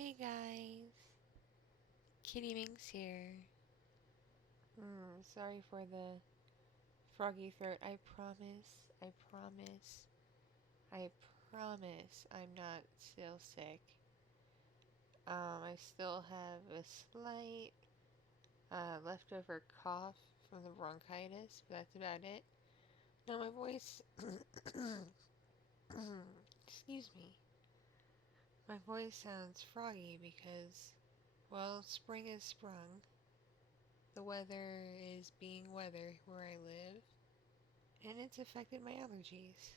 Hey guys, Kitti Minx here. Sorry for the froggy throat. I promise I'm not still sick. I still have a slight leftover cough from the bronchitis, but that's about it. Now my voice, excuse me, my voice sounds froggy because, well, spring has sprung. The weather is being weather where I live, and it's affected my allergies.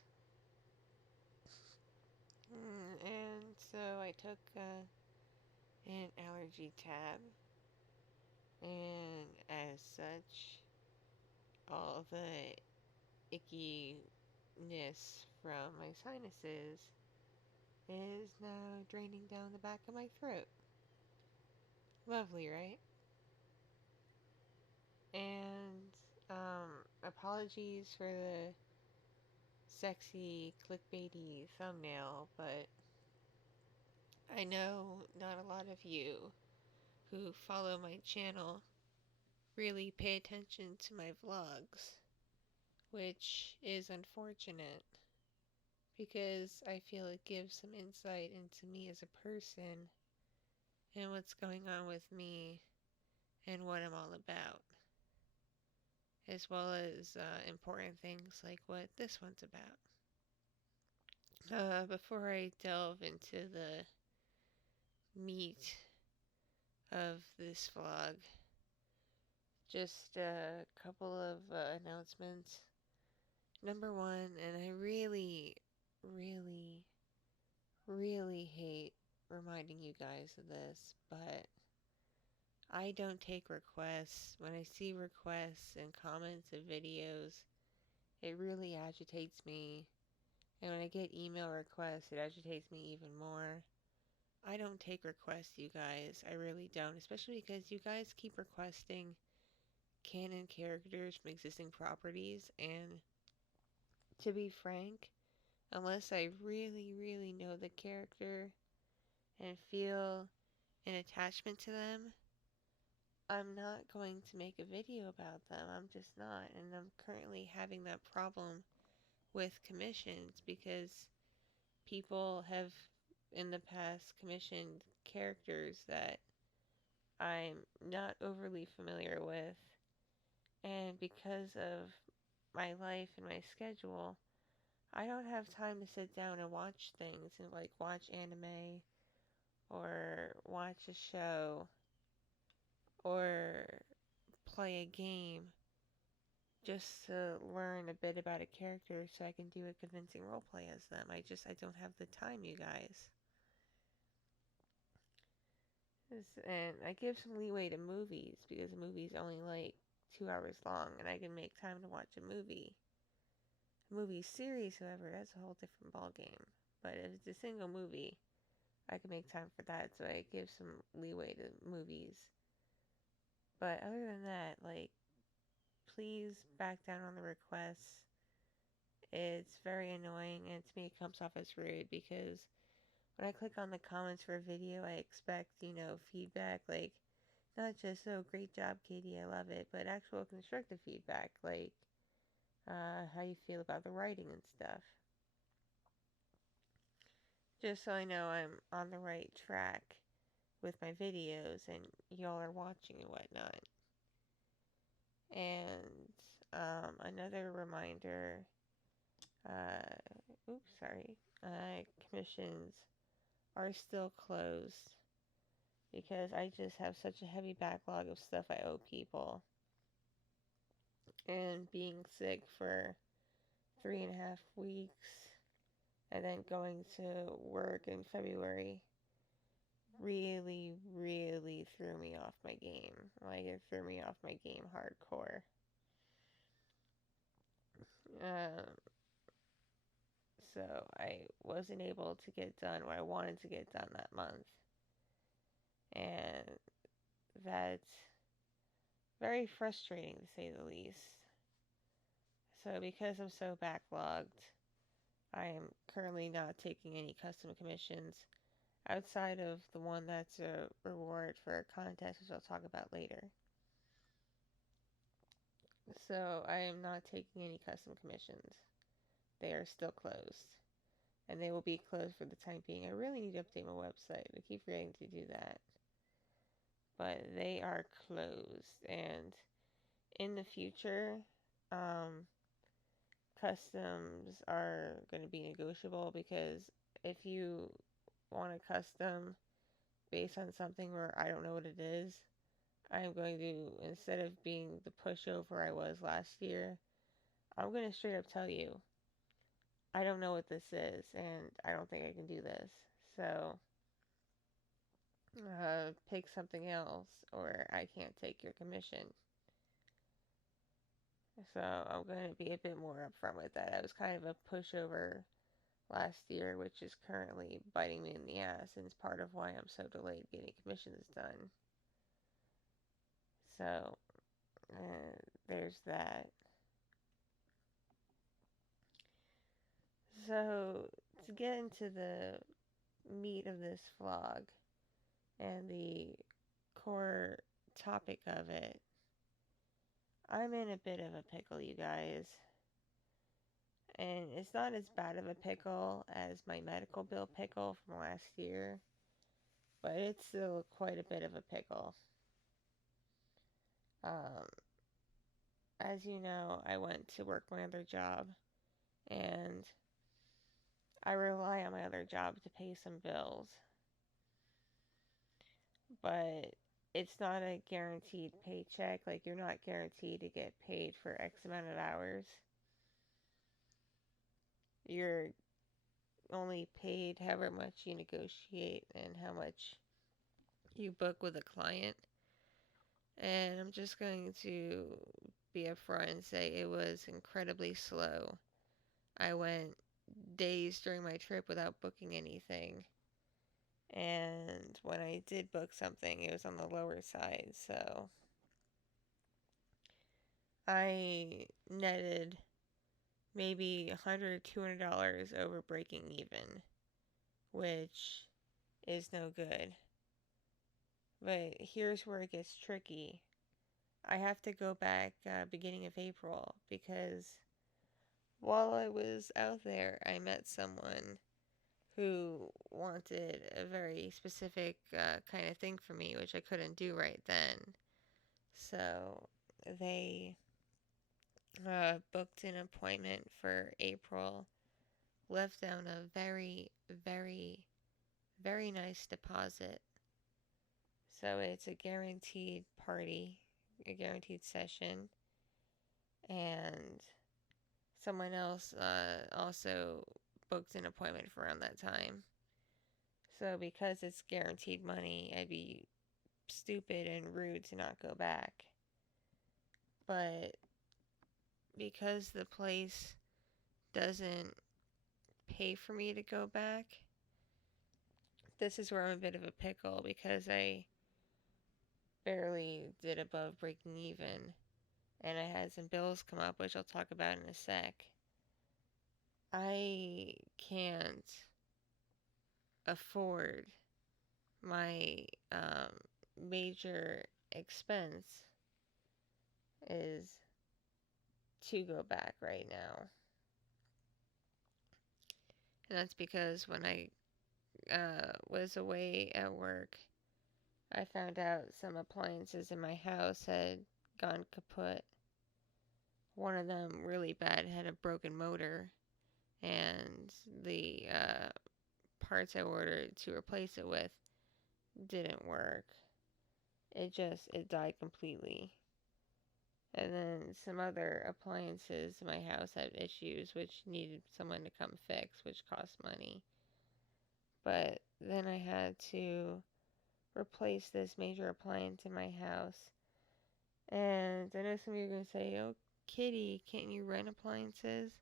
And so I took an allergy tab, and as such, all the ickiness from my sinuses is now draining down the back of my throat. Lovely, right? And apologies for the sexy clickbaity thumbnail, but I know not a lot of you who follow my channel really pay attention to my vlogs, which is unfortunate because I feel it gives some insight into me as a person and what's going on with me and what I'm all about, as well as important things like what this one's about. Before I delve into the meat of this vlog, just a couple of announcements. Number one, and I really, really, really hate reminding you guys of this, but I don't take requests. When I see requests and comments of videos, it really agitates me. And when I get email requests, it agitates me even more. I don't take requests, you guys. I really don't. Especially because you guys keep requesting canon characters from existing properties. And to be frank, unless I really, really know the character and feel an attachment to them, I'm not going to make a video about them. I'm just not. And I'm currently having that problem with commissions because people have in the past commissioned characters that I'm not overly familiar with. And because of my life and my schedule, I don't have time to sit down and watch things and like watch anime or watch a show or play a game just to learn a bit about a character so I can do a convincing roleplay as them. I don't have the time, you guys. And I give some leeway to movies because a movie's only like 2 hours long and I can make time to watch a movie. A movie series, however, that's a whole different ballgame. But if it's a single movie, I can make time for that, so I give some leeway to movies. But other than that, like, please back down on the requests. It's very annoying, and to me it comes off as rude because when I click on the comments for a video, I expect, feedback, like, not just, oh, great job, Katie, I love it, but actual constructive feedback, like, how you feel about the writing and stuff. Just so I know I'm on the right track with my videos and y'all are watching and whatnot. And another reminder, uh, commissions are still closed because I just have such a heavy backlog of stuff I owe people. And being sick for 3.5 weeks and then going to work in February really, really threw me off my game. Like, it threw me off my game hardcore. Um, so I wasn't able to get done what I wanted to get done that month. And that's very frustrating to say the least. So because I'm so backlogged, I am currently not taking any custom commissions outside of the one that's a reward for a contest, which I'll talk about later. So I am not taking any custom commissions. They are still closed. And they will be closed for the time being. I really need to update my website. I keep forgetting to do that. But they are closed. And in the future, customs are going to be negotiable, because if you want a custom based on something where I don't know what it is, I am going to, instead of being the pushover I was last year, I'm going to straight up tell you, I don't know what this is, and I don't think I can do this. So, pick something else, or I can't take your commission. So, I'm going to be a bit more upfront with that. I was kind of a pushover last year, which is currently biting me in the ass, and is part of why I'm so delayed getting commissions done. So, there's that. So, to get into the meat of this vlog and the core topic of it, I'm in a bit of a pickle, you guys. And it's not as bad of a pickle as my medical bill pickle from last year, but it's still quite a bit of a pickle. Um, as you know, I went to work my other job, and I rely on my other job to pay some bills. But it's not a guaranteed paycheck. Like, you're not guaranteed to get paid for X amount of hours. You're only paid however much you negotiate and how much you book with a client. And I'm just going to be upfront and say it was incredibly slow. I went days during my trip without booking anything. And when I did book something, it was on the lower side. So I netted maybe $100 or $200 over breaking even, which is no good. But here's where it gets tricky. I have to go back beginning of April, because while I was out there, I met someone who wanted a very specific kind of thing for me, which I couldn't do right then. So they booked an appointment for April, left down a very, very, very nice deposit. So it's a guaranteed party, a guaranteed session, and someone else also booked an appointment for around that time. So because it's guaranteed money, I'd be stupid and rude to not go back. But because the place doesn't pay for me to go back, this is where I'm a bit of a pickle, because I barely did above breaking even, and I had some bills come up, which I'll talk about in a sec. I can't afford my major expense is to go back right now. And that's because when I was away at work, I found out some appliances in my house had gone kaput. One of them, really bad, had a broken motor, and the parts I ordered to replace it with didn't work. It died completely. And then some other appliances in my house had issues which needed someone to come fix, which cost money. But then I had to replace this major appliance in my house. And I know some of you are going to say, oh, Kitty, can't you rent appliances?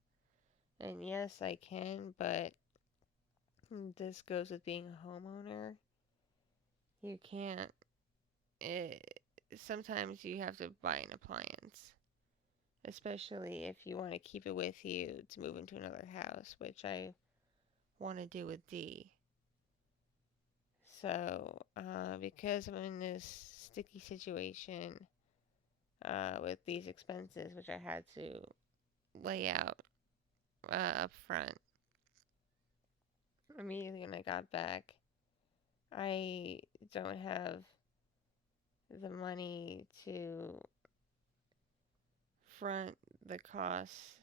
And yes, I can, but this goes with being a homeowner. You can't. Sometimes you have to buy an appliance, especially if you want to keep it with you to move into another house, which I want to do with D. So, because I'm in this sticky situation with these expenses, which I had to lay out up front immediately when I got back, I don't have the money to front the costs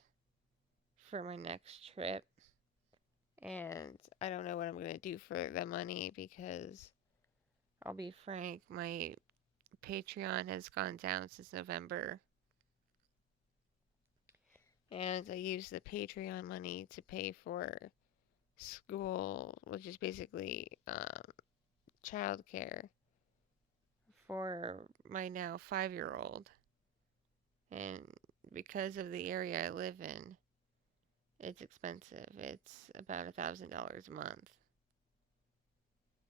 for my next trip. And I don't know what I'm going to do for the money because I'll be frank, my Patreon has gone down since November. And I use the Patreon money to pay for school, which is basically childcare for my now 5-year-old. And because of the area I live in, it's expensive. It's about $1,000 a month.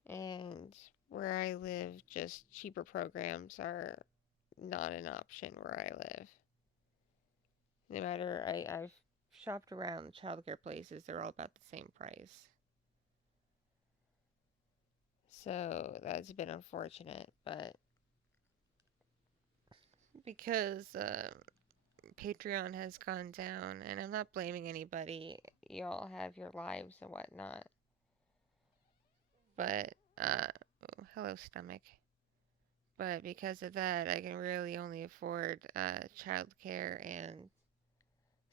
And where I live, just cheaper programs are not an option where I live. No matter, I've shopped around childcare places, they're all about the same price. So that's been unfortunate, but because Patreon has gone down, and I'm not blaming anybody, y'all have your lives and whatnot, but, hello stomach. But because of that, I can really only afford childcare and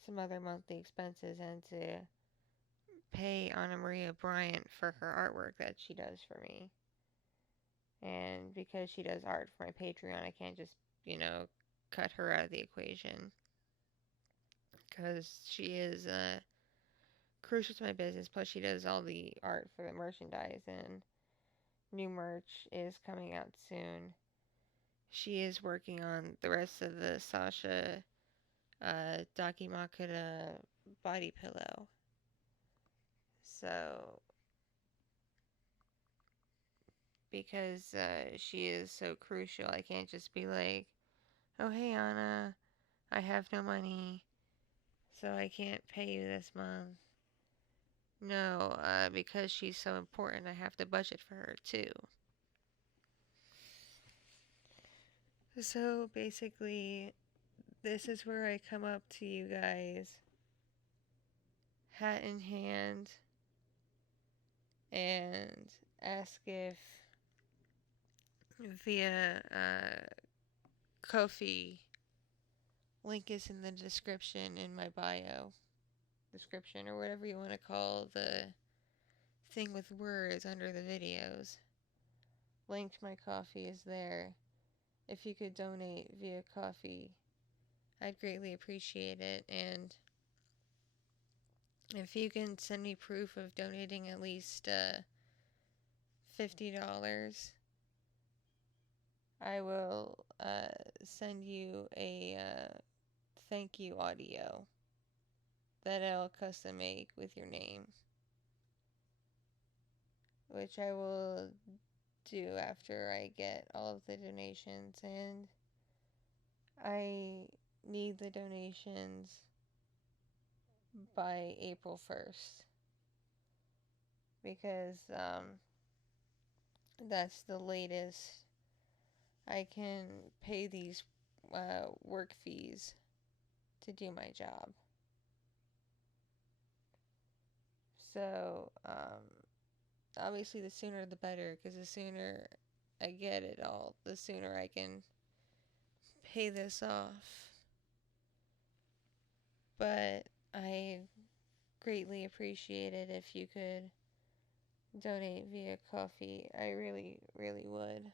some other monthly expenses, and to pay Anna Maria Bryant for her artwork that she does for me. And because she does art for my Patreon, I can't just, cut her out of the equation. Because she is crucial to my business. Plus, she does all the art for the merchandise, and new merch is coming out soon. She is working on the rest of the Sasha Dakimakura body pillow. So, because she is so crucial, I can't just be like, oh, hey, Anna, I have no money, so I can't pay you this month. No, because she's so important, I have to budget for her, too. So, basically, this is where I come up to you guys, hat in hand, and ask if via Ko-fi, link is in the description in my bio, description, or whatever you want to call the thing with words under the videos. Link to my Ko-fi is there. If you could donate via Ko-fi, I'd greatly appreciate it. And if you can send me proof of donating at least $50, I will send you a thank you audio that I'll custom make with your name, which I will do after I get all of the donations. And I need the donations by April 1st, because that's the latest I can pay these work fees to do my job. So, obviously the sooner the better, because the sooner I get it all, the sooner I can pay this off. But I greatly appreciate it if you could donate via Ko-fi. I really, really would.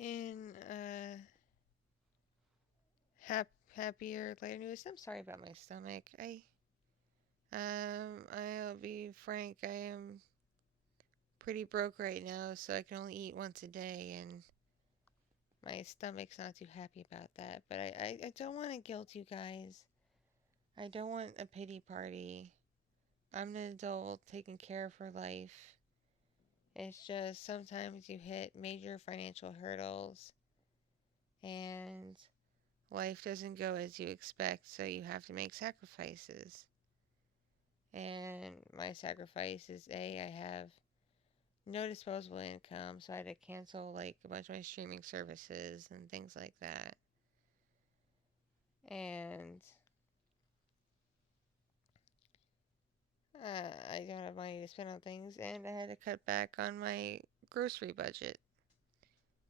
In happier later news, I'm sorry about my stomach. I'll be frank, I am pretty broke right now, so I can only eat once a day, and my stomach's not too happy about that. But I don't want to guilt you guys. I don't want a pity party. I'm an adult taking care of her life. It's just sometimes you hit major financial hurdles, and life doesn't go as you expect, so you have to make sacrifices. And my sacrifice is I have no disposable income, so I had to cancel like a bunch of my streaming services and things like that. And I don't have money to spend on things, and I had to cut back on my grocery budget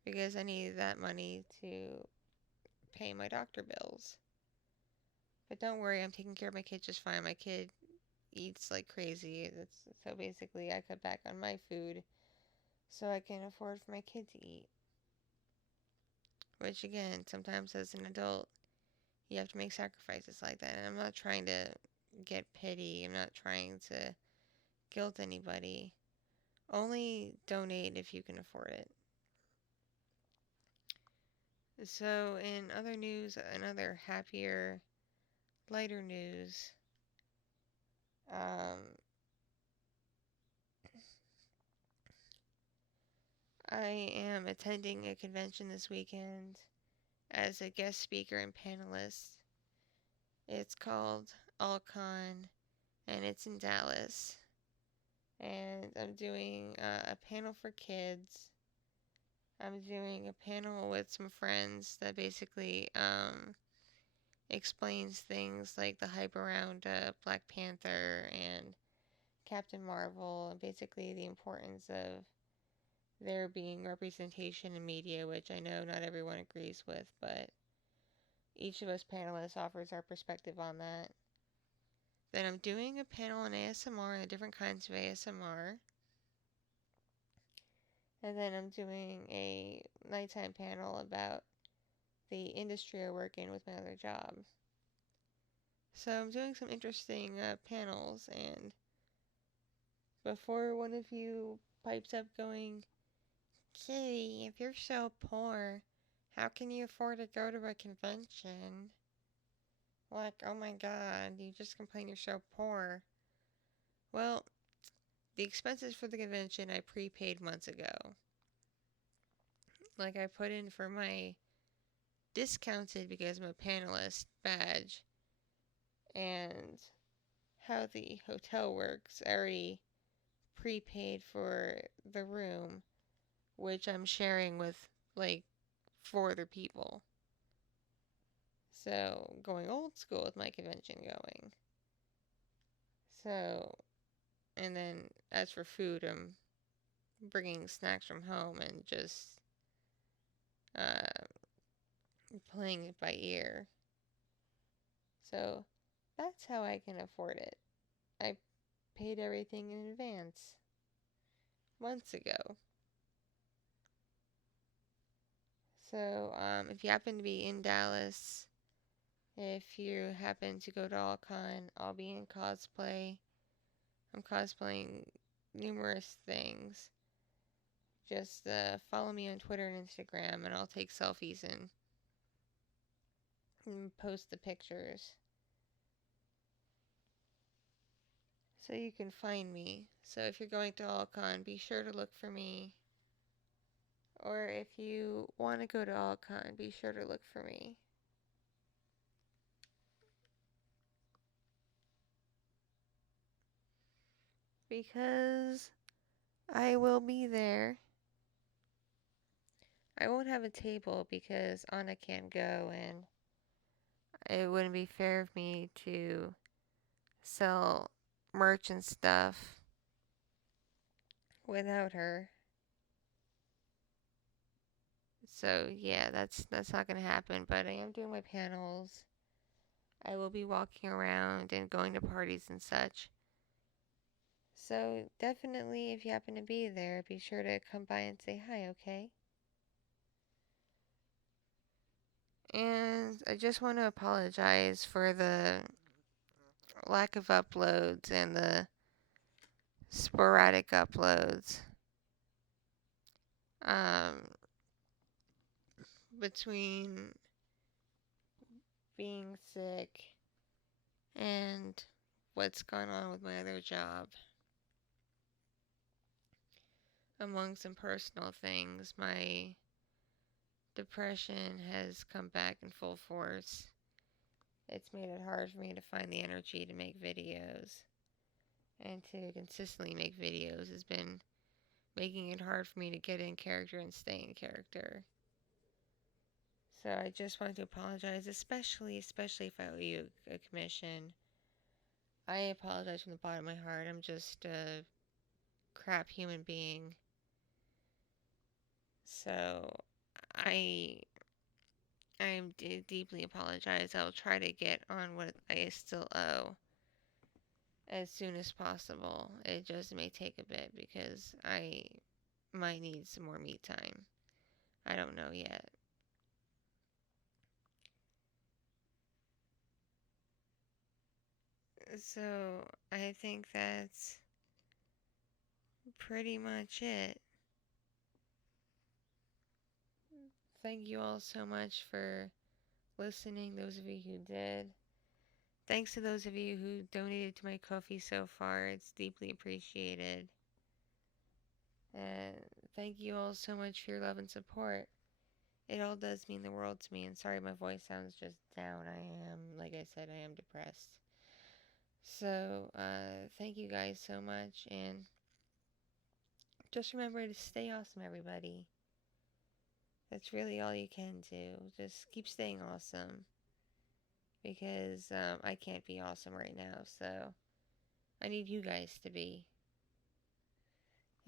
because I needed that money to pay my doctor bills. But don't worry, I'm taking care of my kid just fine. My kid eats like crazy. So basically, I cut back on my food so I can afford for my kid to eat. Which again, sometimes as an adult, you have to make sacrifices like that. And I'm not trying to get pity. I'm not trying to guilt anybody. Only donate if you can afford it. So, in other news, another happier, lighter news, I am attending a convention this weekend as a guest speaker and panelist. It's called AllCon, and it's in Dallas. And I'm doing a panel for kids. I'm doing a panel with some friends that basically explains things like the hype around Black Panther and Captain Marvel, and basically the importance of there being representation in media, which I know not everyone agrees with, but each of us panelists offers our perspective on that. Then I'm doing a panel on ASMR and the different kinds of ASMR. And then I'm doing a nighttime panel about the industry I work in with my other job. So I'm doing some interesting panels, and before one of you pipes up going, Kitty, if you're so poor, how can you afford to go to a convention? Like, oh my god, you just complain you're so poor. Well, the expenses for the convention I prepaid months ago. Like, I put in for my discounted because I'm a panelist badge, and how the hotel works, I already prepaid for the room, which I'm sharing with like 4 other people. So, going old school with my convention going. So, and then as for food, I'm bringing snacks from home and just uh, playing it by ear. So, that's how I can afford it. I paid everything in advance months ago. So, if you happen to be in Dallas, if you happen to go to AllCon, I'll be in cosplay. I'm cosplaying numerous things. Just follow me on Twitter and Instagram, and I'll take selfies and post the pictures. So you can find me. So if you're going to AllCon, be sure to look for me. Or if you want to go to AllCon, be sure to look for me. Because I will be there. I won't have a table because Anna can't go, and it wouldn't be fair of me to sell merch and stuff without her. So yeah, that's not gonna happen. But I am doing my panels. I will be walking around and going to parties and such. So definitely, if you happen to be there, be sure to come by and say hi, okay? And I just want to apologize for the lack of uploads and the sporadic uploads. Between being sick and what's gone on with my other job, among some personal things, my depression has come back in full force. It's made it hard for me to find the energy to make videos. and to consistently make videos has been making it hard for me to get in character and stay in character. So I just wanted to apologize, especially if I owe you a commission. I apologize from the bottom of my heart. I'm just a crap human being. So I I'm deeply apologize. I'll try to get on what I still owe as soon as possible. It just may take a bit because I might need some more me time. I don't know yet. So I think that's pretty much it. Thank you all so much for listening, those of you who did. Thanks to those of you who donated to my Ko-fi so far. It's deeply appreciated. And thank you all so much for your love and support. It all does mean the world to me. And sorry, my voice sounds just down. Like I said, I am depressed. So, thank you guys so much. And just remember to stay awesome, everybody. That's really all you can do. Just keep staying awesome. Because I can't be awesome right now. So, I need you guys to be.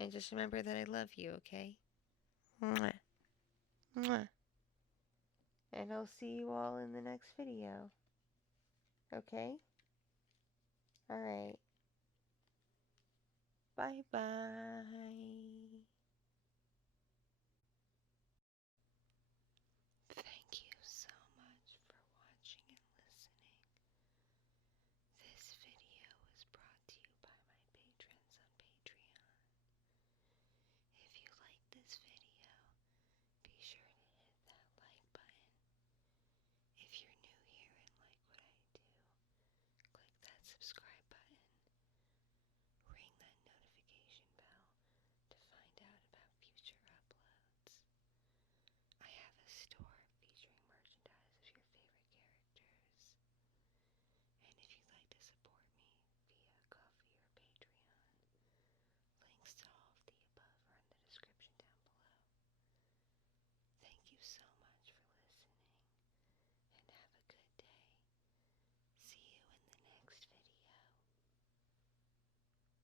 And just remember that I love you, okay? Mwah. Mwah. And I'll see you all in the next video. Okay? Alright. Bye-bye.